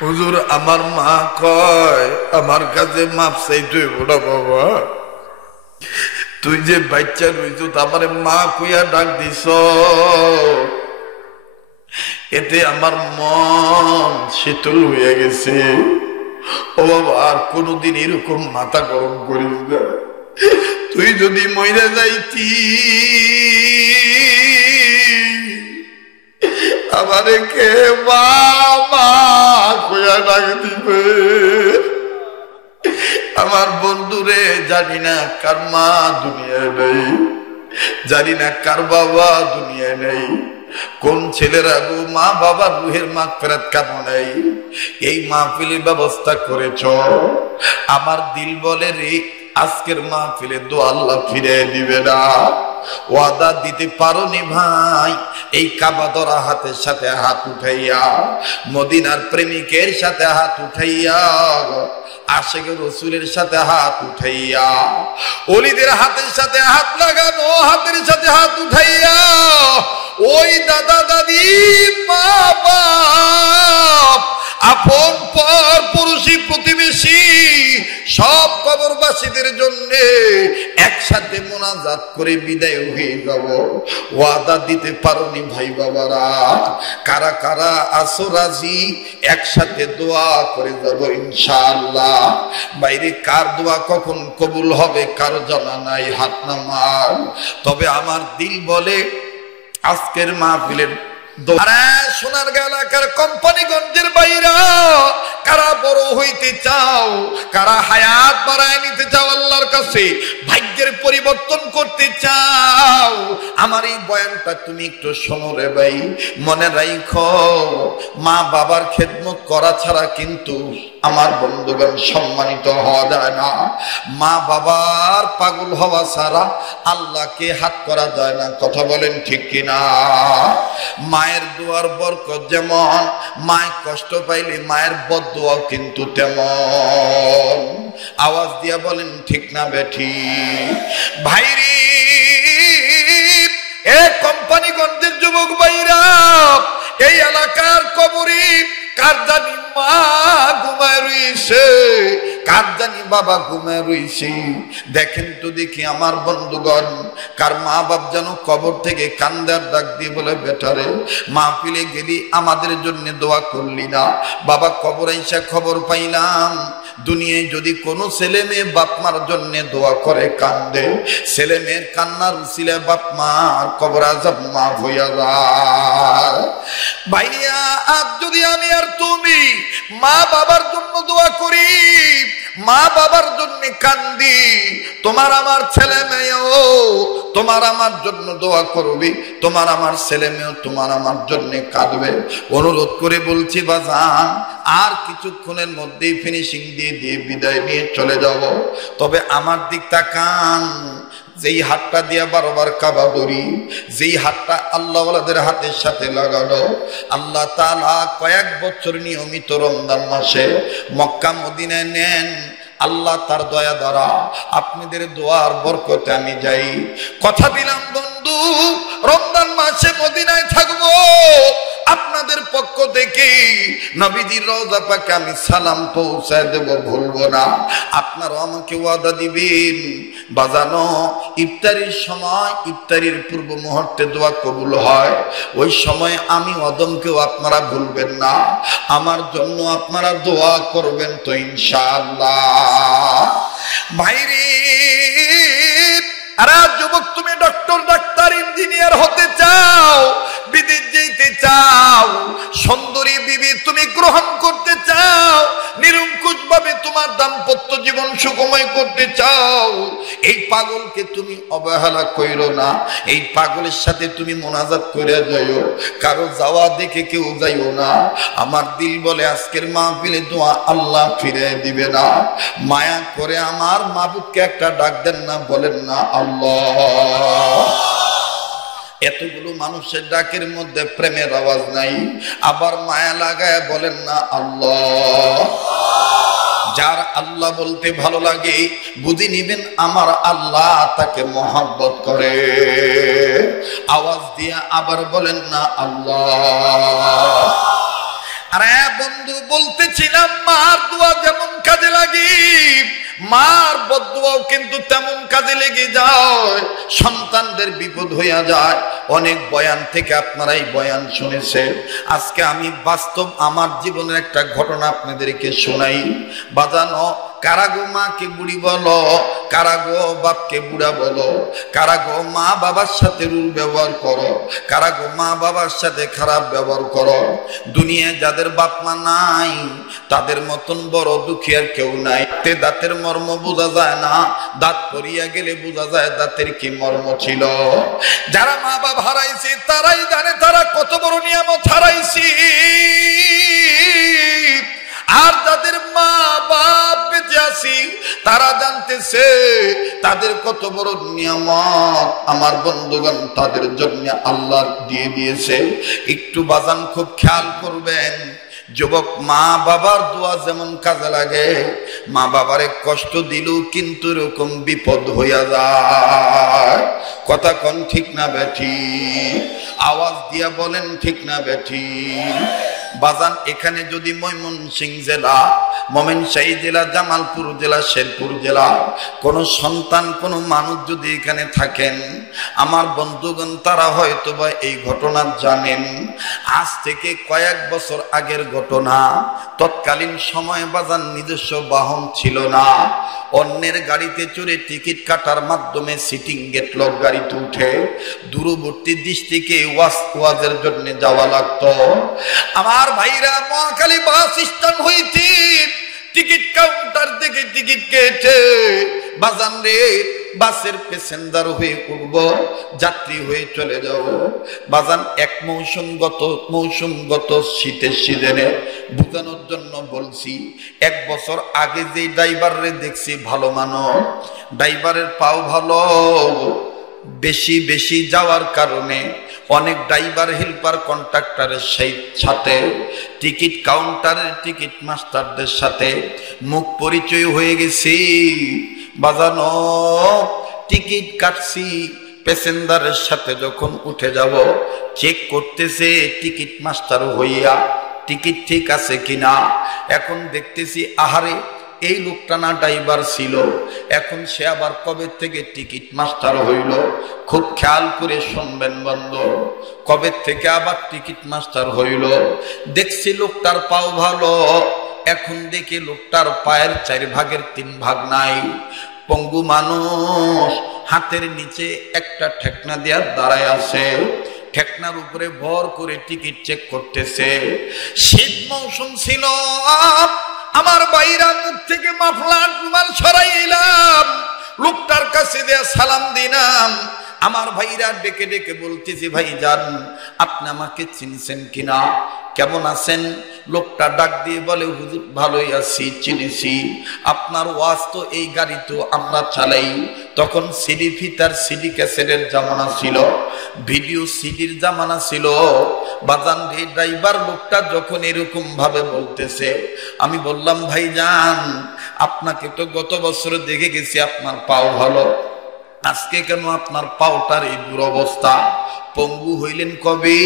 হুজুর আমার মা কয় আমার কাছে মাপ চাইতে বড় বাবা, তুই যে বাচ্চা রইছ আমার মা কইয়া ডাক দিছ, এতে আমার মন শীতল হয়ে গেছে। ও বাবা আর কোনদিন এরকম মাথা গরম করিস না, তুই যদি মইরা যাইতি আমারে কে বাবা কইয়া ডাক দিবে। আমার বন্ধুরে জানি না কার মা দুনিয়ায় নেই, জানি না কার বাবা দুনিয়ায় নেই, কোন ছেলেরা গো মা বাবার রুহের মাগফিরাত কামনাই এই মাহফিলের ব্যবস্থা করেছ। আমার দিল বলে রে আজকের মাহফিলে দোয়া আল্লাহ ফিরে দিবে না। ওয়াদা দিতে পারোনি ভাই, এই কাবা ধরা হাতের সাথে হাত উঠাইয়া, মদিনার প্রেমিকের সাথে হাত উঠাইয়া, আশিক রাসূলের সাথে হাত উঠাইয়া, ওলিদের হাতের সাথে হাত লাগানো হাতের সাথে হাত উঠাইয়া, ওই দাদা দাদি মা বাপ আপন পর পুরুষী প্রতিবেশী সব কবরবাসীদের জন্য একসাথে মোনাজাত করে বিদায় হয়ে যাব। ওয়াদা দিতে পারোনি ভাই বাবারা, কারা কারা আসো রাজি একসাথে দোয়া করে যাব ইনশাআল্লাহ। বাইরে কার দোয়া কখন কবুল হবে কারো জানা নাই, হাত নামান। তবে আমার দিল বলে আজকের মাহফিলের সোনারগাঁ এলাকার কোম্পানিগঞ্জের বাইরা কারা বড় হইতে চাও, কারা হায়াত বাড়ায় নিতে চাও, আল্লাহর কাছে ভাগ্যের পরিবর্তন করতে চাও, আমার এই বয়ানটা তুমি একটু শোনো রে ভাই। মনে রাখো মা বাবার খেদমত করা ছাড়া কিন্তু আমার বন্ধুগণ সম্মানিত হওয়া যায় না। মা বাবার পাগল হওয়া ছাড়া আল্লাহকে হাত করা যায় না। কথা বলেন ঠিক কিনা? মায়ের দোয়ার বরকত যেমন, মায়ের কষ্ট পাইলে মায়ের বদদোয়াও কিন্তু তেমন। আওয়াজ দিয়া বলেন ঠিক না বেঠি? ভাইরি এ কোম্পানিগঞ্জের যুবক ভাইরা, এই এলাকার কবরি কার জানি মা ঘুমায় রইছে, কার জানি বাবা ঘুমায় রইছে। দেখেন তো দেখি আমার বন্ধুগণ, কার মা বাপ যেন কবর থেকে কান্দার ডাক দিয়ে বলে বেটারে মাহফিলে গেলি আমাদের জন্য দোয়া করলি না। বাবা কবর আইসা খবর পাইলাম দুনিয়ায় যদি কোনো ছেলে মেয়ে বাপ মার জন্য দোয়া করে কান্দে, ছেলে মেয়ের কান্নার উসিলে বাপ মার কবর আযাব মাফ হইয়া যায়। ভাইয়া আজ যদি আমি আর তুমি মা বাবার জন্য দোয়া করি, মা বাবার জন্য কান্দি, তোমার আমার ছেলে মেয়েও তোমার আমার জন্য দোয়া করবে, তোমার আমার ছেলে মেয়েও তোমার আমার জন্য কাঁদবে। অনুরোধ করে বলছি বাজান, আর কিছুক্ষণের মধ্যেই ফিনিশিং দিয়ে বিদায় নিয়ে চলে যাব। তবে আমার দিক তাকান, যেই হাতটা দিয়া বারবার কাবা ধরি, যেই হাতটা আল্লাহওয়ালাদের হাতের সাথে লাগানো, আল্লাহ তাআলা কয়েক বছর নিয়মিত রমজান মাসে মক্কা মদিনায় নেন। আল্লাহ তার দয়া দ্বারা আপনাদের দোয়ার বরকতে আমি যাই। কথা দিলাম বন্ধু রমজান মাসে মদিনায় থাকবো, আপনাদের পক্ষ থেকে নবীজির রওজা পাকে আমি সালাম পৌঁছায় দেব, ভুলবো না। আপনারাও আমাকে ওয়াদা দিবেন বাজানো ইফতারির সময়, ইফতারির পূর্ব মুহূর্তে দোয়া কবুল হয়, ওই সময় আমি অদমকেও আপনারা ভুলবেন না, আমার জন্য আপনারা দোয়া করবেন তো ইনশাআল্লাহ। ভাইরে আরে যুবক, তুমি ডক্টর ডাক্তার ইঞ্জিনিয়ার হতে চাও, বিদেশ যেতে চাও, সুন্দরী বিবি তুমি গ্রহণ করতে চাও, নিরঙ্কুশ ভাবে তোমার দাম্পত্য জীবন সুখময় করতে চাও, এই পাগলকে তুমি অবহেলা কইরো না, এই পাগলের সাথে তুমি মোনাজাত করে যাইও, কারো যাওয়া দেখে কেউ যাইও না। আমার দিল বলে আজকের মাহফিলে দোয়া আল্লাহ ফিরে দিবে না। মায়া করে আমার মাবুদকে একটা ডাক দেন না, বলেন না আল্লাহ। এতগুলো মানুষের ডাকের মধ্যে প্রেমের আওয়াজ নাই, আবার মায়া লাগায় বলেন না আল্লাহ। যার আল্লাহ বলতে ভালো লাগে বুঝে নিবেন আমার আল্লাহ তাকে মহব্বত করে। আওয়াজ দিয়ে আবার বলেন না আল্লাহ। আরে বন্ধু বলতেছিলাম, মার দোয়া যেমন কাজে লাগে, মার বদদুয়াও কিন্তু তেমন কাজে লেগে যায়, সন্তানদের বিপদ হইয়া যায়। অনেক বয়ান থেকে আপনারা এই বয়ান শুনেছেন। আজকে আমি বাস্তব আমার জীবনের একটা ঘটনা আপনাদেরকে শোনাই। বাজানো, কারাগো মাকে বুড়ি বলো, কারাগো বাপকে বুড়া বলো, কারাগো মা বাবার সাথে রুল ব্যবহার করো, কারাগো মা বাবার সাথে খারাপ ব্যবহার করো। দুনিয়ায় যাদের বাপ মা নাই তাদের মতন বড় দুঃখী আর কেউ নাই। দাঁতের মর্ম বোঝা যায় না, দাঁত পড়িয়া গেলে বোঝা যায় দাঁতের কি মর্ম ছিল। যারা মা বাবা হারাইছে তারাই জানে তারা কত বড় নিয়ামত হারাইছি। আর যাদের মা বাপ বেঁচে আছি তারা জানতেছে তাদের কত বড় নিয়ামত আমার বন্ধুগণ তাদের জন্য আল্লাহ দিয়ে দিয়েছে। একটু বাজান খুব খেয়াল করবেন, যুবক, মা বাবার দোয়া যেমন কাজে লাগে, মা বাবারে কষ্ট দিলেও কিন্তু এরকম বিপদ হইয়া যায়। কথা কোন ঠিক না বেঠি? আওয়াজ দিয়া বলেন ঠিক না বেঠি? বাজান, এখানে যদি ময়মনসিংহ জেলা, ময়মনসিংহ জেলা, জামালপুর জেলা, শেরপুর জেলা কোন সন্তান কোন মানুষ যদি এখানে থাকেন, আমার বন্ধুগণ তারা হয়তো বা এই ঘটনা জানেন। আজ থেকে কয়েক বছর আগের ঘটনা। তৎকালীন সময়ে বাজান নিজস্ব বাহন ছিল না, অন্যের গাড়িতে চড়ে টিকিট কাটার মাধ্যমে সিটিং গেট লক গাড়িতে উঠে দূরবর্তী ডিস্ট্রিক্টে ওয়াজের জন্য যাওয়া লাগতো। আমার ভাইরা মহাখালী বাস স্ট্যান্ড হইতে টিকিট কাউন্টার থেকে টিকিট কেটে বাজান রে বাসের প্যাসেঞ্জার হয়ে উঠব, যাত্রী হয়ে চলে যাব। বাজান, এক মৌসুমগত শীতের সিজনে বুঝানোর জন্য বলছি, এক বছর আগে যে ড্রাইভারে দেখছি ভালো মানুষ, ড্রাইভারের পাও ভালো, বেশি বেশি যাওয়ার কারণে অনেক ড্রাইভার হেল্পার কন্ট্রাক্টরের সাথে টিকিট কাউন্টারের টিকিট মাস্টারদের সাথে মুখ পরিচয় হয়ে গেছে। বাজানো, টিকিট কাটছি, প্যাসেঞ্জারের সাথে যখন উঠে যাব চেক করতেছে টিকিট মাস্টার হইয়া টিকিট ঠিক আছে কিনা। এখন দেখতেছি আহারে এই লোকটা না ড্রাইভার ছিল, এখন সে আবার কবে থেকে টিকিট মাস্টার হইল। খুব খেয়াল করে শুনবেন বন্ধু, কবে থেকে আবার টিকিট মাস্টার হইল। দেখছি লোকটার পাও ভালো, এখন দেখি লোকটার পায়ের 4 ভাগের 3 ভাগ নাই। পঙ্গু মানুষ, হাতের নিচে একটা ঠেকনা দিয়া দাঁড়ায় আছে, ঠেকনার উপরে ভর করে টিকিট চেক করতেছে। শীত মৌসুম ছিল, আমার বাইরা মুখ থেকে মাফলার রুমাল সরাইলাম, লোকটার কাছে দিয়ে সালাম দিলাম। আমার ভাইরা ডেকে ডেকে বলতেছি, ভাই যান আপনি আমাকে চিনছেন কিনা, কেমন আছেন? লোকটা ডাক দিয়ে বলে, হুজুর ভালোই আছি, চিনেছি, আপনার ওয়াজ তো এই গাড়ি তো আমরা চালাই। তখন সিডি ফিতার সিডি ক্যাসেটের জামানা ছিল, ভিডিও সিডির জামানা ছিল। বাজান রে, ড্রাইভার লোকটা যখন এরকম ভাবে বলতেছে, আমি বললাম, ভাই যান আপনাকে তো গত বছর দেখে গেছি, আপনার পাও ভালো, আজকে কেন আপনার পাওটার এই দুরবস্থা? পঙ্গু হইলেন কবে?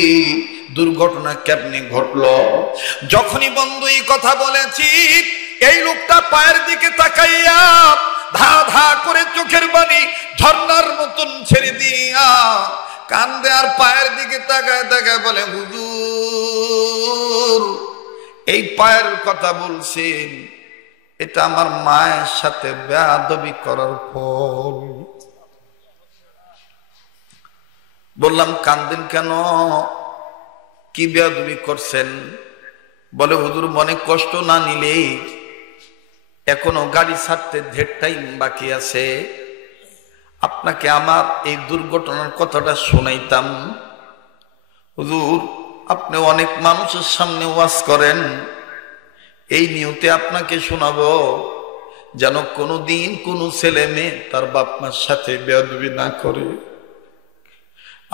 দুর্ঘটনা কেমনে ঘটলো? যখনই বন্ধু এই কথা বলেছি, এই লোকটা পায়ের দিকে তাকাইয়া ধা ধা করে চোখের পানি ঝর্ণার মতন ছেড়ে দিয়া কান্দে, আর পায়ের দিকে তাকায় তাকায় বলে, হুজুর এই পায়ের কথা বলছেন, এটা আমার মায়ের সাথে বেয়াদবি করার ফল। বললাম, কান্দেন কেন, কি বেয়াদবি করছেন? বলে, হুজুর মনে কষ্ট না নিলে এখনো গাড়ি ছাড়তে ঢের টাইম বাকি আছে, আপনাকে আমার এই দুর্ঘটনার কথাটা শোনাইতাম। হুজুর আপনি অনেক মানুষের সামনে ওয়াজ করেন, এই নিয়তে আপনাকে শোনাবো যেন কোনোদিন কোনো ছেলে মেয়ে তার বাপ মার সাথে বেয়াদবি না করে।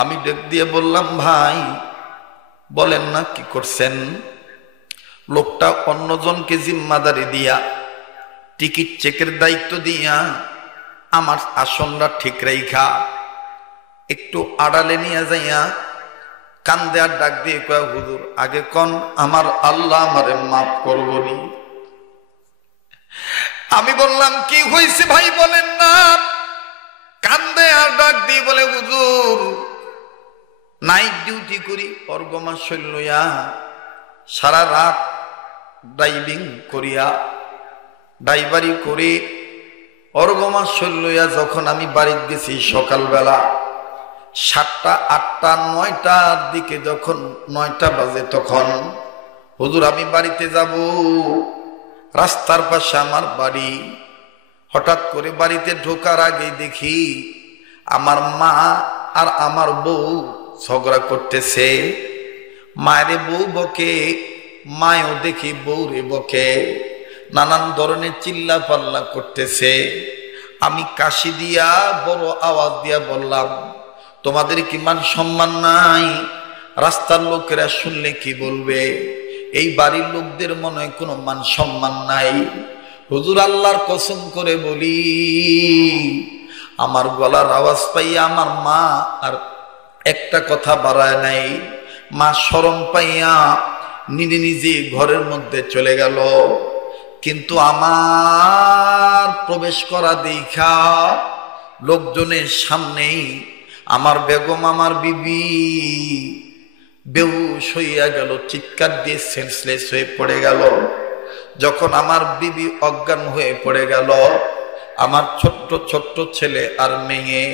আমি ডেক দিয়ে বললাম, ভাই বলেন না কি করছেন? লোকটা অন্যজনকে জিম্মাদারি দিয়া টিকিট চেকের দায়িত্ব দিয়া আমার আসনটা ঠিক রাইখা একটু আড়ালে নিয়ে যাইয়া কান্দে আর ডাক দিয়ে কয় হুজুর আগে কোন আমার আল্লাহ আমারে মাফ করবনি। আমি বললাম কি হয়েছে ভাই বলেন না। কান্দে আর ডাক দিয়ে বলে হুজুর নাইট ডিউটি করি অর্গমা শৈলয়া, সারা রাত ড্রাইভিং করিয়া ড্রাইভারি করে অর্গমা শৈলয়া যখন আমি বাড়িতে গেছি সকালবেলা 7টা 8টা 9টার দিকে, যখন 9টা বাজে তখন হুজুর আমি বাড়িতে যাব, রাস্তার পাশে আমার বাড়ি। হঠাৎ করে বাড়িতে ঢোকার আগেই দেখি আমার মা আর আমার বউ ঝগড়া করতেছে। মায়ের বউ বকে, মায়ও দেখি বউরে বকে, নানান ধরনের চিল্লা পাল্লা করতেছে। আমি কাশি দিয়া বড় আওয়াজ দিয়া বললাম তোমাদের কি মান সম্মান নাই? রাস্তার লোকেরা শুনলে কি বলবে? এই বাড়ির লোকদের মনে হয় কোনো মান সম্মান নাই। হুজুর আল্লাহর কসম করে বলি আমার গলার আওয়াজ পাইয়া আমার মা আর একটা কথা বাড়ায় নাই। মা শরম পাইয়া নিজে নিজে ঘরের মধ্যে চলে গেল। কিন্তু আমার প্রবেশ করা দেখা লোকজনের সামনেই আমার বেগম আমার বিবি বেহুশ হইয়া গেল, চিৎকার দিয়ে সেন্সলেস হয়ে পড়ে গেল। যখন আমার বিবি অজ্ঞান হয়ে পড়ে গেল, আমার ছোট্ট ছোট্ট ছেলে আর মেয়ে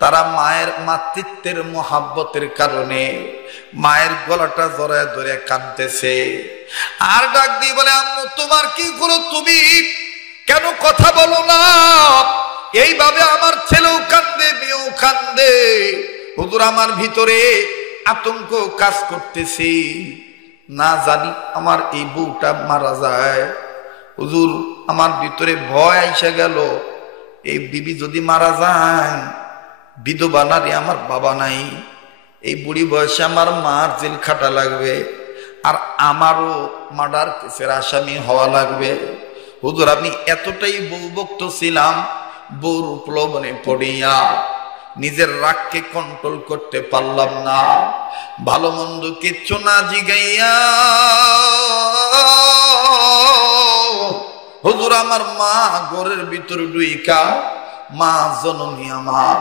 তারা মায়ের মাতৃত্বের মোহাব্বতের কারণে মায়ের গলাটা জড়ায় ধরে কাঁদতেছে। আর ডাক দিয়ে বলে আম্মু তোমার কি হলো? তুমি কেন কথা বলো না? এইভাবে আমার ছেলেও কান্দে, মেয়েও কান্দে। হুজুর আমার ভিতরে আতঙ্ক কাজ করতেছে, না জানি আমার এই বউটা মারা যায়। হুজুর আমার ভিতরে ভয় আইসা গেল, এই বিবি যদি মারা যায়, বিধবা নারী আমার বাবা নাই, এই বুড়ি বয়সে আমার মার জেল খাটা লাগবে, আর আমারও মার্ডার কেসের আসামি হওয়া লাগবে। হুজুর আমি এতটাই বউভক্ত ছিলাম, বউর প্রলোভনে পড়িয়া নিজের রাগকে কন্ট্রোল করতে পারলাম না। ভালো মন্দ কিচ্ছু না জিগাইয়া হুজুর আমার মা ঘরের ভিতর ডুইকা, মা জননী আমার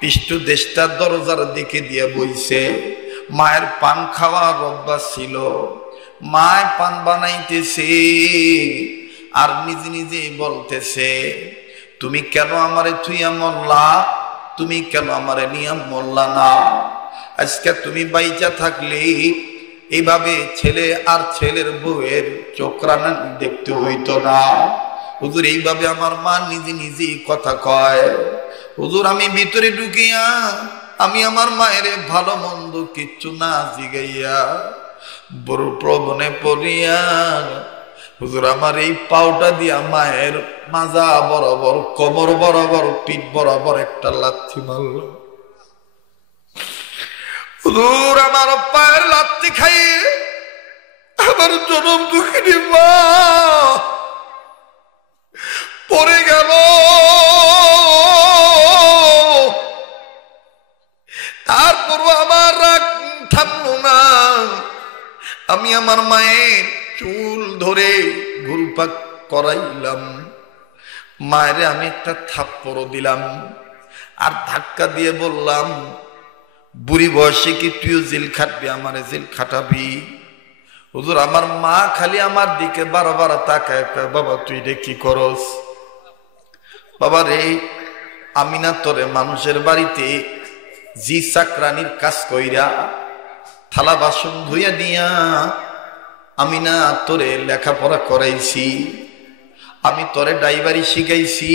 পৃষ্ঠ দেশটা দরজার দিকে দিয়ে বইছে। মায়ের পান খাওয়া অভ্যাস ছিল, মায় পান বানাইতেছে আর নিজে নিজে বলতেছে তুমি কেন আমারে থুইয়া মরলা? তুমি কেন আমারে নিয়া মরলা না? আজকে তুমি বাইচা থাকলে এইভাবে ছেলে আর ছেলের বউয়ের চোখরানা দেখতে হইতো না। হুজুর এইভাবে আমার মা নিজে নিজে কথা কয়। হুজুর আমি ভিতরে ঢুকিয়া আমি আমার মায়ের ভালো মন্দ কিচ্ছু না জিগাইয়া বড় প্রবনে পড়িয়া হুজুর আমার এই পাউটা দিয়া মায়ের মাজা বরাবর, কোমর বরাবর, পিঠ বরাবর একটা লাথি মারল। হুজুর আমার পায়ের লাথি খাই আমার জনম দুঃখিনী মা পড়ে গেল। তারপরও আমার রাগ থামলো না। আমি আমার মায়ের চুল ধরে ঘুরপাক করাইলাম, মায়ের আমি একটা থাপ্পড় দিলাম আর ধাক্কা দিয়ে বললাম বুড়ি বয়সে কি তুইও জেল খাটবি? আমারে জেল খাটাবি? হুজুর আমার মা খালি আমার দিকে বারবার তাকায়, বাবা তুই রে কি করস? বাবা রে আমি না তোরে মানুষের বাড়িতে জি চাকরানির কাজ কইরা থালা বাসন ধুইয়া দিয়া আমি না তোরে লেখাপড়া করাইছি, আমি তোরে ড্রাইভারি শিখাইছি,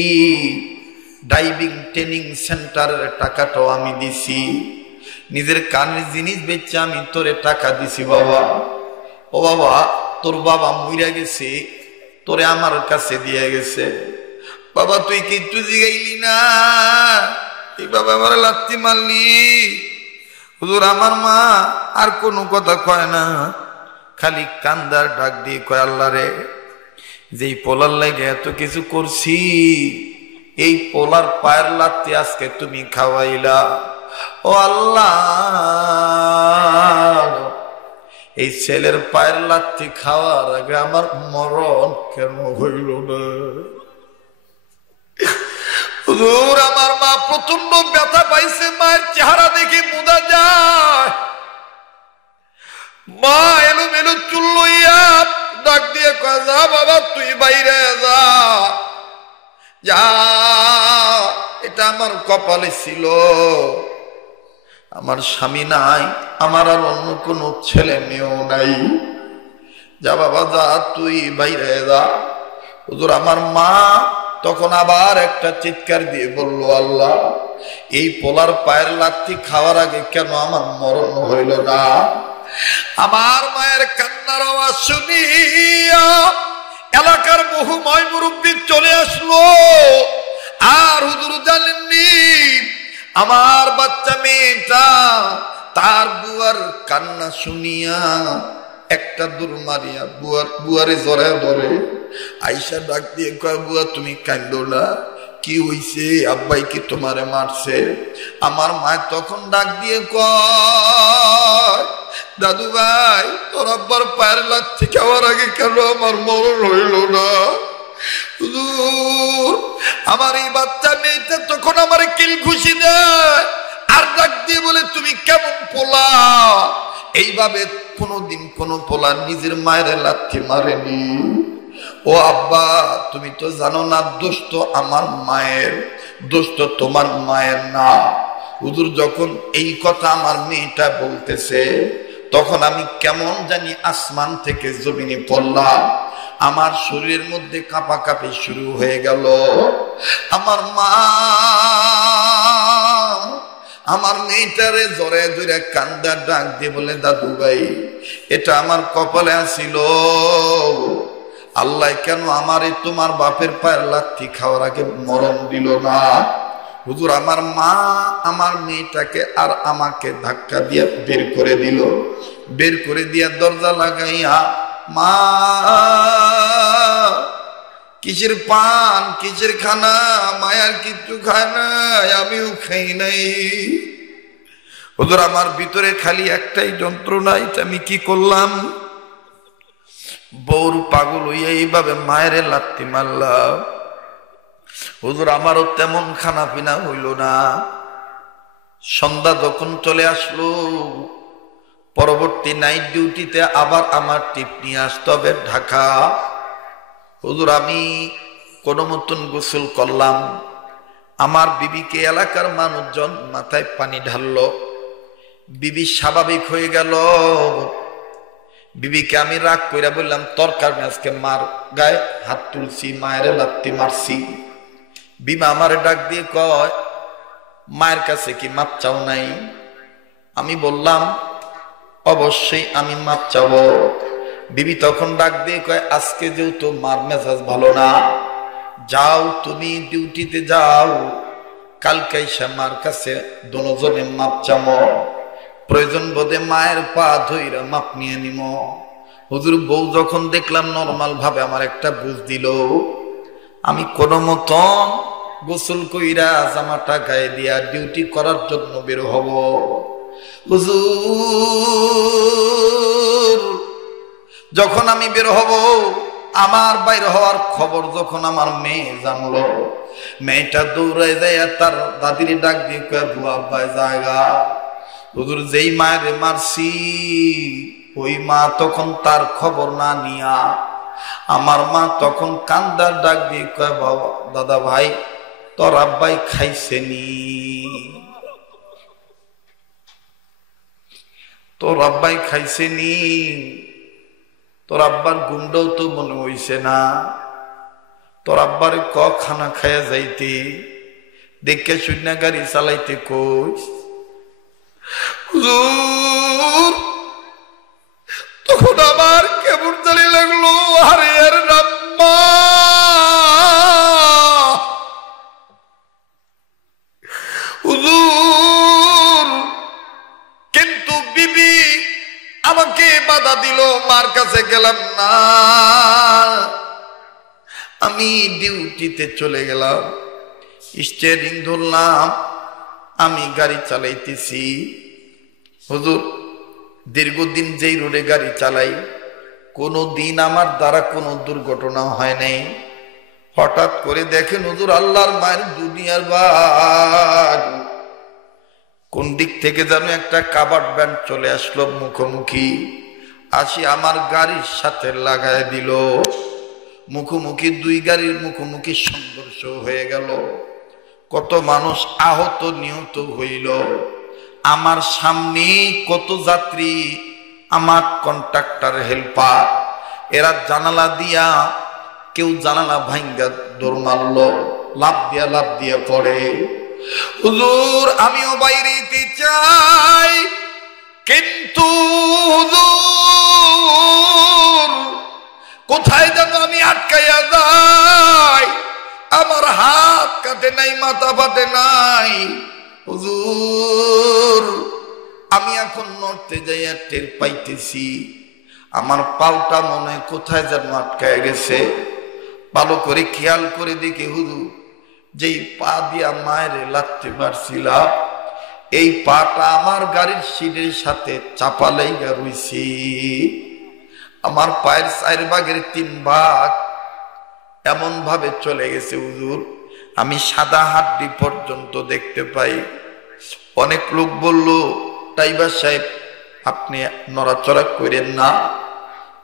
ড্রাইভিং ট্রেনিং সেন্টারের টাকাটাও আমি দিছি, নিজের কানের জিনিস বেচে আমি তোরে টাকা দিছি বাবা। ও বাবা তোর বাবা মইরা গেছে, তোরে আমার কাছে দিয়ে গেছে, বাবা তুই কিচ্ছু জিগাইলি না, এই বাবা আমার লাত্তি মারলি। হুজুর আমার মা আর কোনো কথা কয় না, খালি কান্দার ডাক দিয়ে কয় আল্লাহ রে যেই পোলার লাগে এত কিছু করছি, এই পোলার পায়ের লাত্তি আজকে তুমি খাওয়াইলা। ও আল্লাহ এই ছেলের পায়ের লাথি খাওয়ার আগে আমার মরণ কেন হইল না? হুজুর, আমার মা প্রচন্ড ব্যথা পাইছে, মায়ের চেহারা দেখে বোঝা যায়। মা এলোমেলো চুল লইয়া ডাক দিয়ে কয়, যা বাবা তুই বাইরে যা, যা, এটা আমার কপালে ছিল, আমার স্বামী নাই, আমার আর অন্য কোনো ছেলে মেয়েও নাই, যা বাবা যা, তুই বাইরে যা। হুজুর, আমার মা তখন আবার একটা চিৎকার দিয়ে বলল, আল্লাহ, এই পোলার পায়ের লাথি খাওয়ার আগে কেন আমার মরণ হইল না? আমার মায়ের কান্নার আওয়াজ শুনিয়া এলাকার বহু ময় মুরব্বী চলে আসলো। আর হুজুর জানেননি, আমার বাচ্চা মেয়েটা তার বুয়ার কান্না শুনিয়া একটা দূর মারিয়া বুয়ারে জড়ায় ধরে, আইসা ডাক দিয়ে কয়, বুয়া তুমি কান্দো না, কি হইছে? আব্বাই কি তোমারে মারছে? আমার মা তখন ডাক দিয়ে কয়, দাদু ভাই, তোর আব্বার পায়ের লাথি খাওয়ার আগে কেন আমার মরণ হইল না? হুজুর, আমার এই বাচ্চা মেয়েটা তখন আমার কিল ঘুষি দেয় আর ডাক দিয়ে বলে, তুমি কেমন পোলা? এইভাবে কোনদিন কোন পোলা নিজের মায়ের লাথি মারেনি। ও আব্বা, তুমি তো জানো না, দোষ তো আমার মায়ের, দোষ তো তোমার মায়ের না। হুজুর, যখন এই কথা আমার মেয়েটা বলতেছে, তখন আমি কেমন জানি আসমান থেকে জমিনে পড়লাম, আমার শরীরের মধ্যে কাঁপাকাঁপি শুরু হয়ে গেল। আমার মা আমার মেয়েটারে জড়ে জড়ে কান্দা ডাক দিয়ে বলে, দাদু ভাই, এটা আমার কপালে আসিল, আল্লাহ কেন আমারে তোমার বাপের পায়ের লাথি খাওয়ার আগে মরণ দিল না? হুজুর, আমার মা আমার মেয়েটাকে আর আমাকে ধাক্কা দিয়ে বের করে দিল। বের করে দিয়া দরজা লাগাইয়া, মা কিসের পান, কিসের খানা, মায়ার কিচ্ছু খায় না, আমিও খাই নাই। হুজুর, আমার ভিতরে খালি একটাই যন্ত্রণা, এটা আমি কি করলাম? বউর পাগল হইয়া এইভাবে মায়ের লাথি মারলাম। হুজুর, আমারও তেমন খানা পিনা হইল না। সন্ধ্যা যখন চলে আসলো, পরবর্তী নাইট ডিউটিতে আবার আমার টিপ নিয়ে আসতে হবে ঢাকা। হুজুর, আমি কোনো মতন গোসল করলাম। আমার বিবিকে এলাকার মানুষজন মাথায় পানি ঢাললো। বিবি স্বাভাবিক হয়ে গেল। বিবিকে আমি রাগ কইরা বললাম, তরকার আজকে মার গায়ে হাত তুলছি, মায়ের লাত্তি মারছি। বিমা আমারে ডাক দিয়ে কয়, মায়ের কাছে কি মাপ চাও নাই? আমি বললাম, অবশ্যই আমি মাপ চাবো। বিবি তখন ডাক দিয়ে কয়, আজকে যেহেতু মার মেজাজ ভালো না, যাও তুমি ডিউটিতে যাও, কালকে এসে মার কাছে দুজনে মাপ চামো, প্রয়োজন বোধে মায়ের পা ধইরা মাপ নিয়ে নিম। হুজুর, বউ যখন দেখলাম নরমাল ভাবে আমার একটা বুঝ দিল, আমি কোনো মতন গোসল কইরা জামাটা গায়ে দিয়া ডিউটি করার জন্য বের হব। হুজুর, যখন আমি বের হব, আমার বাইর হওয়ার খবর যখন আমার মেয়ে জানলো, মেয়েটা দৌড়ায় যায় তার দাদির ডাক দিয়ে কয়, বুয়া আব্বাই জায়গা। হুজুর, যেই মায়ের মারছি, ওই মা তখন তার খবর না নিয়া, আমার মা তখন কান্দার ডাক দিয়ে কয়, বাবা দাদা ভাই, তোর আব্বাই খাইছেনি, তোর আব্বাই খাইছেনি, তোর আব্বার গুন্ডও তো মনে হইছে না, তোর আব্বার ক খানা খায়া যাইতে, দেখে শূন্য গাড়ি চালাইতে কইস। হুজুর, তখন আমার কেমন জানি লাগলো, আরে এর রাম্মা। হুজুর, কিন্তু বিবি আমাকে বাধা দিল, মার কাছে গেলাম না। আমি ডিউটিতে চলে গেলাম, স্টিয়ারিং ধরলাম, আমি গাড়ি চালাইতেছি। হুজুর, দীর্ঘদিন যেই রোডে গাড়ি চালাই, কোনো দিন আমার দ্বারা কোনো দুর্ঘটনা হয় নাই। হঠাৎ করে দেখেন হুজুর আল্লাহর মায়ের দুনিয়ার বাড়ি, কোন দিক থেকে যেন একটা কাভার্ড ভ্যান চলে আসলো মুখোমুখি, আসি আমার গাড়ির সাথে লাগায় দিল। মুখোমুখি দুই গাড়ির মুখোমুখি সংঘর্ষ হয়ে গেল। কত মানুষ আহত নিহত হইল। আমার সামনে কত যাত্রী, আমার কন্ট্রাক্টর হেল্পার, এরা জানালা দিয়া, কেউ জানালা ভাঙ্গা দৌড় মারল, লাফ দিয়া পড়ে। হুজুর আমিও বাইরে যেতে চাই, কিন্তু হুজুর কোথায় যেন আমি আটকাইয়া যাই, আমার হাত কাটে নাই, মাথা ফাটে নাই। হুজুর আমি এখন নড়তে যাইয়া টের পাইতেছি আমার পাউটা মনে কোথায় যেন আটকায় গেছে। ভালো করে খেয়াল করে দেখি হুজুর যেই পা দিয়া মায়ের লাথি মারছিলাম, এই পাটা আমার গাড়ির সিটের সাথে চাপা লাইগা রইছি। আমার পায়ের 4 ভাগের 3 ভাগ এমন ভাবে চলে গেছে হুজুর, আমি সাদা হাড্ডি পর্যন্ত দেখতে পাই। অনেক লোক বলল, ড্রাইভার সাহেব আপনি নড়াচড়া করেন না,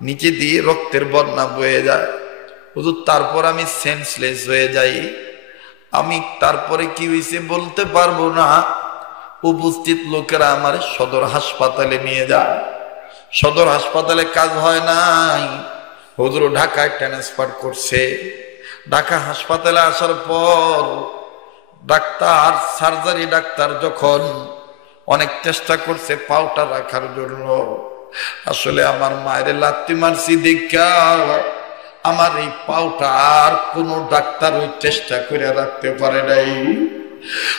নিচে দিয়ে রক্তের বন্যা বয়ে যায়। হুজুর তারপর আমি সেন্সলেস হয়ে যাই। আমি তারপরে কি হয়েছে বলতে পারবো না। উপস্থিত লোকেরা আমার সদর হাসপাতালে নিয়ে যায়। সদর হাসপাতালে কাজ হয় নাই, হুজুর ঢাকায় ট্রান্সফার করছে। ঢাকা হাসপাতালে আসার পর ডাক্তার, সার্জারি ডাক্তার যখন অনেক চেষ্টা করছে পাউটা রাখার জন্য, আসলে আমার মায়ের লাথি মারছি দেখা আমার এই পাউটা আর কোন ডাক্তার ওই চেষ্টা করে রাখতে পারে নাই।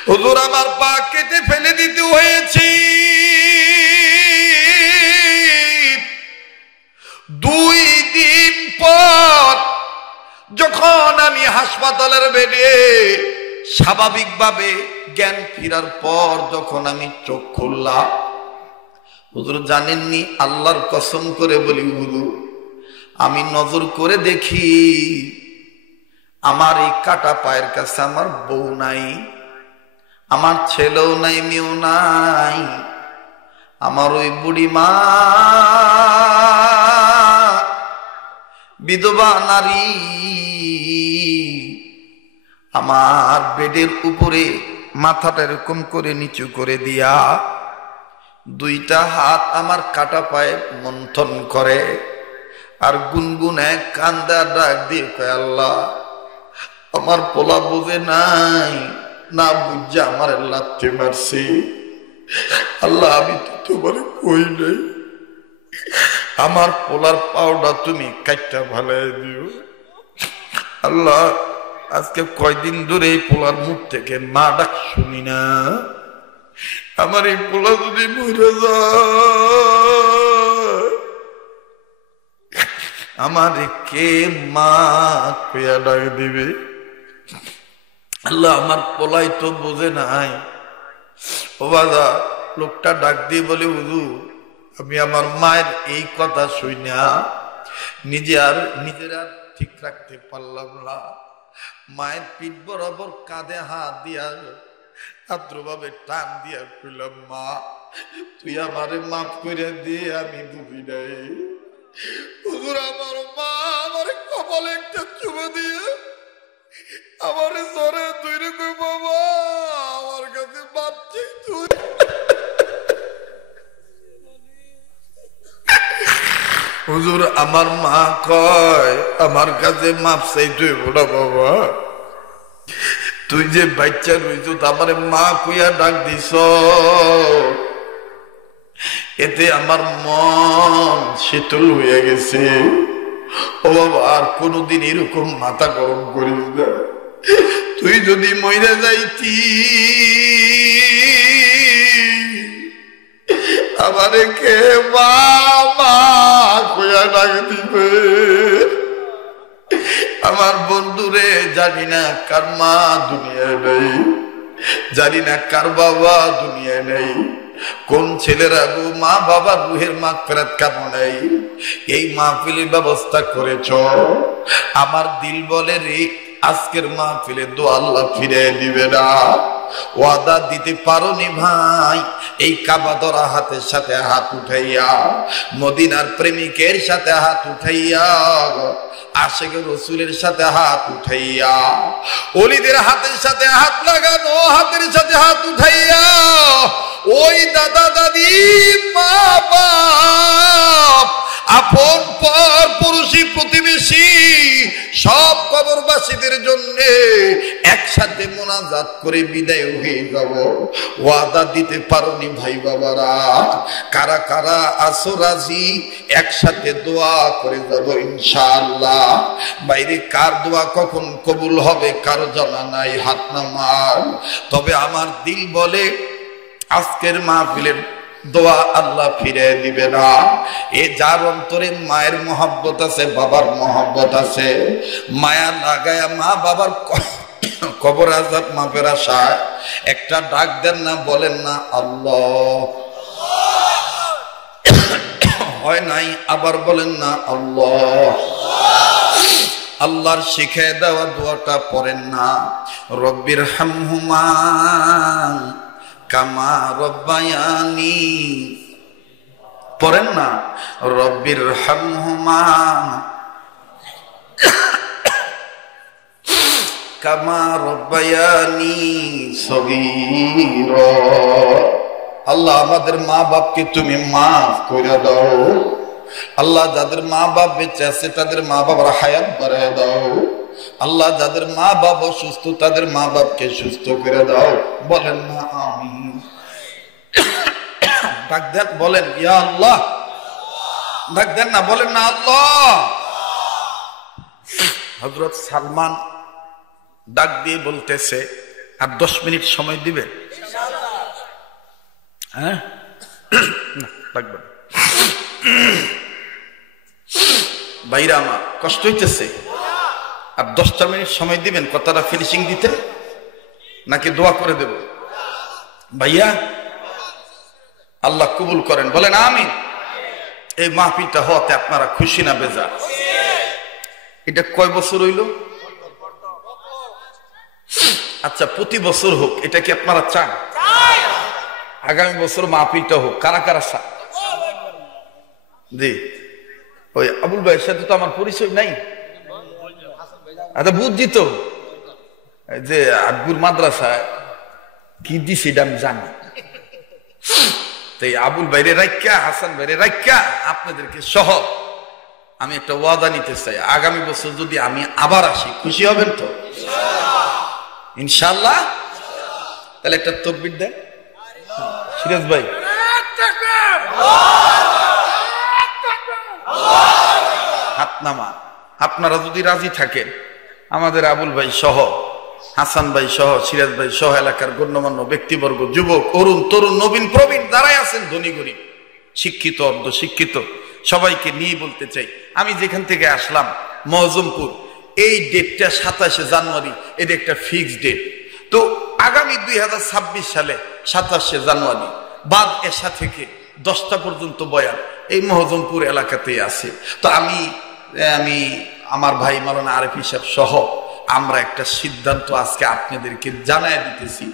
হুজুর আমার পা কেটে ফেলে দিতে হয়েছে। 2 দিন পর যখন আমি হাসপাতালের বেডে স্বাভাবিকভাবে জ্ঞান ফেরার পর যখন আমি চোখ খুললাম, হুজুর জানেননি, আল্লাহর কসম করে বলি হুজুর আমি নজর করে দেখি আমার এই কাটা পায়ের কাছে আমার বউ নাই, আমার ছেলেও নাই, মেয়েও নাই। আমার ওই বুড়ি মা বিধবা নারী আমার বেডের উপরে মাথাটা এরকম করে নিচু করে দিয়া 2টা হাত আমার কাটা পায়ে মন্থন করে আর গুনগুনে কান্দা ডাক দিয়ে কয়, আল্লাহ আমার পোলা বুঝে নাই, না বুঝে আমার লাথি মারছি। আল্লাহ আমি তো তোমার কই নাই, আমার পোলার পাউডা তুমি কাটটা ভালাই দিও। আল্লাহ আজকে কয়দিন ধরে এই পোলার মুখ থেকে মা ডাক শুনি না, আমার এই পোলা যদি মরে যায় আমার কে মা কইয়া ডাক দিবে। আল্লাহ আমার পোলাই তো বোঝে নাই। ও বাবা লোকটা ডাক দিয়ে বলে, হুজুর আমি আমার মায়ের এই কথা শুই না নিজের আর ঠিক রাখতে পারলাম না। মায়ের পিঠ বরাবর কাঁধে হাত দিয়া আদ্রভাবে টান দিয়া কইলাম, মা তুই আমারে মাফ করে দিয়ে আমি বুঝি নাই। হুজুর আমার মা আমার কপালে একটা চুমো দিয়ে আমার জোরে তুই কই, বাবা আমার কাছে ভাবছি তুই। হুজুর আমার মা কয় আমার কাছে মাপ চাই তুই বড় বাবা, তুই যে বাচ্চা রইছ আমার মা কইয়া ডাক দিস, এতে আমার মন শীতল হয়ে গেছে। ও বাবা আর কোনদিন এরকম মাথা গরম করিস না, তুই যদি মইরা যাইতি আমারে কে বাবা কইয়া ডাক দিবে। আমার বন্ধুরে জানি না কার মা দুনিয়ায় নেই, জানি না কার বাবা দুনিয়ায় নেই, কোন ছেলেরা গো মা বাবার রুহের মাগফিরাত কামনায় এই মাহফিলের ব্যবস্থা করেছ, আমার দিল বলে রে আজকের মাহফিলে দোয়া আল্লাহ ফিরে দিবে না। ওয়াদা দিতে পারোনি ভাই, এই কাবা ধরা হাতের সাথে হাত উঠাইয়া, মদিনার প্রেমিকের সাথে হাত উঠাইয়া, আশিকের রাসূলের সাথে হাত উঠাইয়া, ওলিদের হাতের সাথে হাত লাগানো হাতের সাথে হাত উঠাইয়া, ওই দাদা দাদি মা বাপ আপন পর পড়শি প্রতিবেশী সব কবরবাসীদের জন্য একসাথে মোনাজাত করে বিদায় হয়ে যাব। ওয়াদা দিতে পারোনি ভাই বাবারা, কারা কারা আসো রাজি একসাথে দোয়া করে যাব ইনশাআল্লাহ। বাইরে কার দোয়া কখন কবুল হবে কারো জানা নাই, হাত নামান। তবে আমার দিল বলে আজকের মাহফিলের দোয়া আল্লাহ ফিরে দিবে না। এ যার অন্তরে মায়ের মহব্বত আছে, বাবার মহব্বত আছে, মায়া লাগায়া মা বাবার কবর আযাব মাফের আশায় একটা ডাক দেন না, বলেন না আল্লাহ। হয় নাই আবার বলেন না আল্লাহ। আল্লাহর শিখায় দেওয়া দোয়াটা পড়েন না, রব্বির হামহুমা কামা রব্বায়ানি, পড়েন না রব্বির হামহুমা কামা রব্বায়ানি সগীরা। আল্লাহ আমাদের মা বাপকে তুমি মাফ করে দাও। আল্লাহ যাদের মা বাপ বেঁচে আছে তাদের মা বাবার হায়াত বাড়ায় দাও। আল্লাহ যাদের মা বাপ অসুস্থ তাদের মা বাপকে সুস্থ করে দাও। বলেন না আমিন। ডাক দেন, বলেন ইয়া আল্লাহ। ডাক দেন না, বলেন না আল্লাহ। হযরত সালমান ডাক দিয়ে বলতেছে আর 10 মিনিট সময় দিবেন? হ্যাঁ, লাগবে ভাইরা আমার, কষ্ট হইতেছে। আর 10টা মিনিট সময় দিবেন কথাটা ফিনিশিং দিতে, নাকি দোয়া করে দেব? ভাইয়া আল্লাহ কবুল করেন, বলেন আমিন। এই মাহফিলটা হতে আপনারা খুশি না বেজার? এটা কয় বছর হইল? আচ্ছা, প্রতি বছর হোক, এটা কি আপনারা চান? আগামী বছর মাহফিলটা হোক, কারা কারা চান? জি, ওই আবুল ভাইয়ের সাথে তো আমার পরিচয় নাই। আচ্ছা, বুঝছি তো যে আকবুর মাদ্রাসায় কি দিছে এটা আমি জানি। তাই আবুল ভাইরে রাইক্কা, হাসান ভাইরে রাইক্কা আপনাদেরকে সহ আমি একটা ওয়াদা নিতে চাই, আগামী বছর যদি আমি আবার আসি খুশি হবেন তো ইনশাআল্লাহ? তাহলে একটা তাকবীর দেন সিরাজ ভাই। হাত নামা। আপনারা যদি রাজি থাকেন, আমাদের আবুল ভাই সহ, হাসান ভাই সহ, সিরাজ ভাই সহ, এলাকার গণ্যমান্য ব্যক্তিবর্গ, যুবক, অরুণ, তরুণ, নবীন, প্রবীণ যারাই আছেন, ধনী গরিব, শিক্ষিত, অর্ধ শিক্ষিত, সবাইকে নিয়ে বলতে চাই, আমি যেখান থেকে আসলাম মহজমপুর, এই ডেটটা 27শে জানুয়ারি, এটা একটা ফিক্সড ডেট। তো আগামী 2026 সালে 27শে জানুয়ারি বাদ এশা থেকে 10টা পর্যন্ত বয়ান এই মহজমপুর এলাকাতেই আছে। তো আমি আমার ভাই মাওলানা আরিফ সাহেব সহ আমরা একটা সিদ্ধান্ত আজকে আপনাদেরকে জানাই দিতেছি,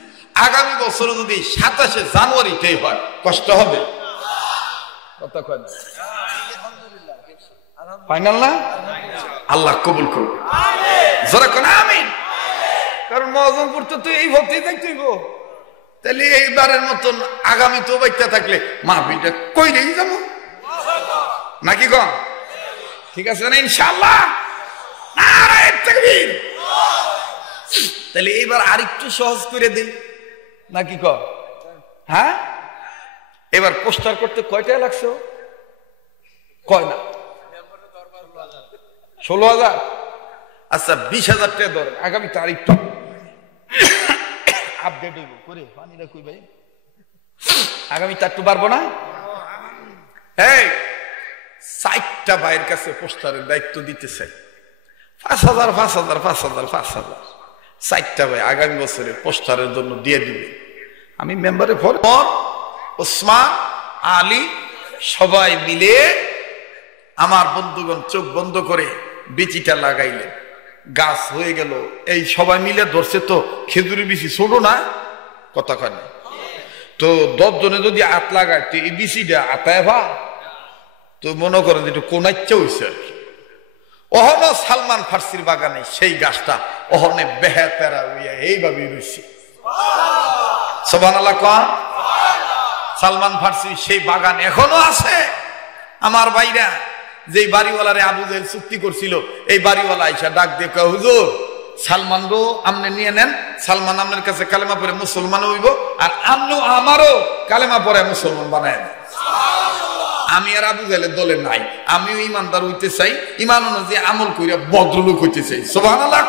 আগামী বছর যদি 27শে জানুয়ারিতেই হয়, কষ্ট হবে? কথা কয় না? ফাইনাল না? আল্লাহ কবুল করুন, জোরে কোন আমিন। কারণ মহজমপুর তো এই ভক্তি দেখতে গো, তাহলে এইবারের মতন আগামী তো বাইতে থাকলে মাহফিলটা কইরেই যাবো নাকি গো? ঠিক আছে না ইনশাআল্লাহ? নারায়ে তাকবীর। তাহলে এইবার আরেকটু সহজ করে দিন নাকি ক? হ্যাঁ, এবার পোস্টার করতে কয়টা লাগছে? কয় না 16,000। আচ্ছা 20,000 টাকা ধরেন, আগামী তারিখটা আপডেট হইব করে পানিটা কই ভাই, আগামী তার তো পারবো না। এই 60টা ভাইয়ের কাছে পোস্টারের দায়িত্ব দিতে চাই, 5,000 5,000 5,000 5,000 60টা ভাই আগামী বছরে পোস্টারের জন্য দিয়ে দিবে। আমি মেম্বারে ওসমান, আলী সবাই মিলে আমার বন্ধুগণ চোখ বন্ধ করে বিচিটা লাগাইলেন, গাছ হয়ে গেল। এই সবাই মিলে ধরছে তো খেজুরি বিচি ছোট না, কথা কয় না তো 10 জনে যদি হাত লাগায় তো এই বিচিটা আতায় ভা তো মনে করেন যেটা কোন ইচ্ছা হয়েছে আর কি। অহনো সালমান ফার্সির বাগানে সেই গাছটা অহনে বেহাতেরা হইয়া এইভাবে রয়েছে। সুবহানাল্লাহ কোন সালমান ফার্সি সেই বাগান এখনো আছে। আমার ভাইরা যেই বাড়িওয়ালারে আবু জাহেল চুক্তি করছিল, এই বাড়িওয়ালা আইসা ডাক দিয়ে কয়, হুজুর সালমান গো আপনি নিয়ে নেন, সালমান আপনার কাছে কালেমা পড়ে মুসলমান হইব, আর আপনিও আমারও কালেমা পড়ে মুসলমান বানায় দেন। আমি আর আবু জাহেলের দলে নাই, আমিও ইমানদার হইতে চাই, ইমান অনুযায়ী আমল কইরা ভদ্রলোক হইতে চাই। সুবহানাল্লাহ।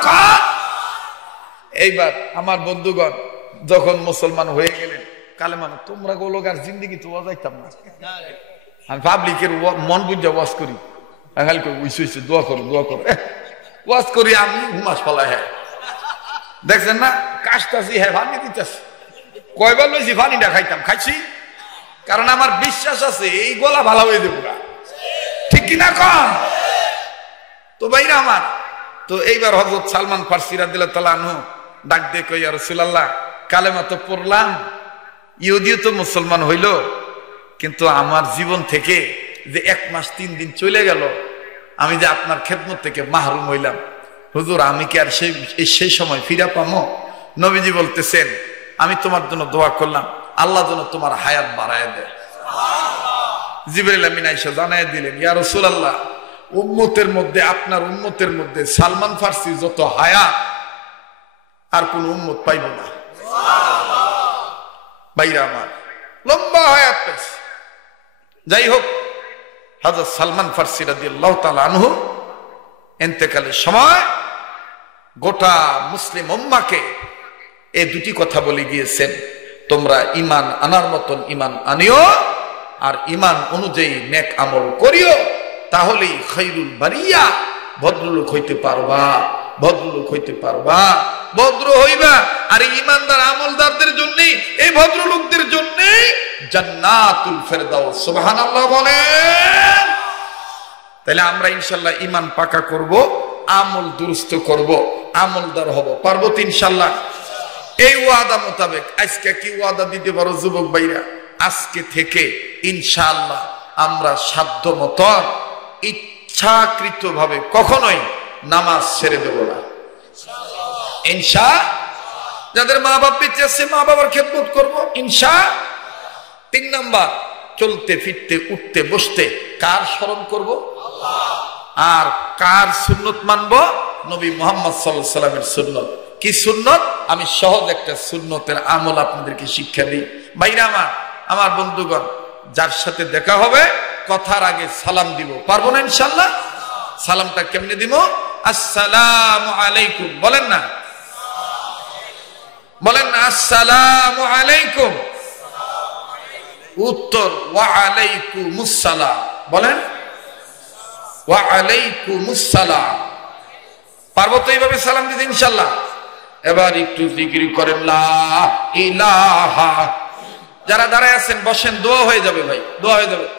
এইবার আমার বন্ধুগণ যখন মুসলমান হয়ে গেলেন, কালেমা তোমরা গোলক আর জিন্দিগি তো যাইতাম না। আমি পাবলিকের মন বুঝা ওয়াজ করি, খালি কই দোয়া করো দোয়া করো, ওয়াজ করি আমি হুমাস ফলাই। হ্যাঁ দেখছেন না কাশতাছি, হ্যাঁ পানি দিতেছি, কয়বার লইছি পানিটা খাইতাম, খাইছি, কারণ আমার বিশ্বাস আছে এই গলা ভালো হয়ে যাবো, ঠিক কিনা কন? তো ভাইরা আমার, তো এইবার হযরত সালমান ফার্সি রাদিয়াল্লাহু তাআলা আনহু ডাক দিয়ে কই, ইয়া রাসূলুল্লাহ কালেমা তো পড়লাম, ইহুদিও তো মুসলমান হইল, কিন্তু আমার জীবন থেকে যে 1 মাস 3 দিন চলে গেল, আমি যে আপনার খেদমত থেকে মাহরুম হইলাম, হুজুর আমি কি আর সেই সময় ফিরা পাবো? নবীজি বলতেছেন, আমি তোমার জন্য দোয়া করলাম, আল্লাহ যেন তোমার হায়াত বাড়ায় দেয়। জিবরাইল আমিন আয়েশা জানায় দিলেন, ইয়া রাসূলুল্লাহ উম্মতের মধ্যে, আপনার উম্মতের মধ্যে সালমান ফার্সি যত হায়াত আর কোন উম্মত পাইব না। ভাইরা আমার, লম্বা হায়াত পেয়েছে। যাই হোক, হযরত সালমান ফার্সি রাদিয়াল্লাহু তাআলা আনহু ইন্তেকালের সময় গোটা মুসলিম উম্মাহকে এই দুটি কথা বলে গিয়েছেন, তোমরা ঈমান আনার মতন ঈমান আনিও, আর ঈমান অনুযায়ী নেক আমল করিও, তাহলেই খায়রুল বারিয়া, ভদ্রলোক হইতে পারবা, ভদ্রলোক হইতে পারবা, ভদ্র হইবা। আর ঈমানদার আমলদারদের জন্য, এই ভদ্রলোকদের জন্য জান্নাতুল ফেরদাউস। সুবহানাল্লাহ বলেন। তাহলে আমরা ইনশাআল্লাহ ঈমান পাকা করব, আমল দুরুস্ত করব, আমলদার হব, পারবো তো ইনশাআল্লাহ? এই ওয়াদা মোতাবেক আজকে কি ওয়াদা দিতে পারো যুবক ভাইরা? আজকে থেকে ইনশাআল্লাহ আমরা সাধ্য মতন ইচ্ছাকৃত ভাবে কখনোই নামাজ ছেড়ে দেব না ইনশাআল্লাহ। যাদের মা বাপ বেঁচে আছে মা বাবার খেদমত করবো ইনশাআল্লাহ। 3 নাম্বার, চলতে ফিরতে উঠতে বসতে কার স্মরণ করব? আর কার সুন্নত মানবো? নবী মুহাম্মদ সাল্লাল্লাহু আলাইহি ওয়াসাল্লামের সুন্নত। কি সুন্নত? আমি সহজ একটা সুন্নতের আমল আপনাদেরকে শিক্ষা দিই। ভাইরা আমার বন্ধুগণ, যার সাথে দেখা হবে কথার আগে সালাম দিব, পারবো না ইনশাআল্লাহ? সালামটা কেমনে দিব? আসসালামু আলাইকুম বলেন না, বলেন না আসসালামু আলাইকুম। উত্তর ওয়া আলাইকুমুস সালাম, বলেন ওয়া আলাইকুমুস সালাম। পারবো তো এইভাবে সালাম দিতে ইনশাআল্লাহ? এবার একটু জিকির করেন লা ইলাহা। যারা দাঁড়ায় আছেন বসেন, দোয়া হয়ে যাবে ভাই, দোয়া হয়ে যাবে।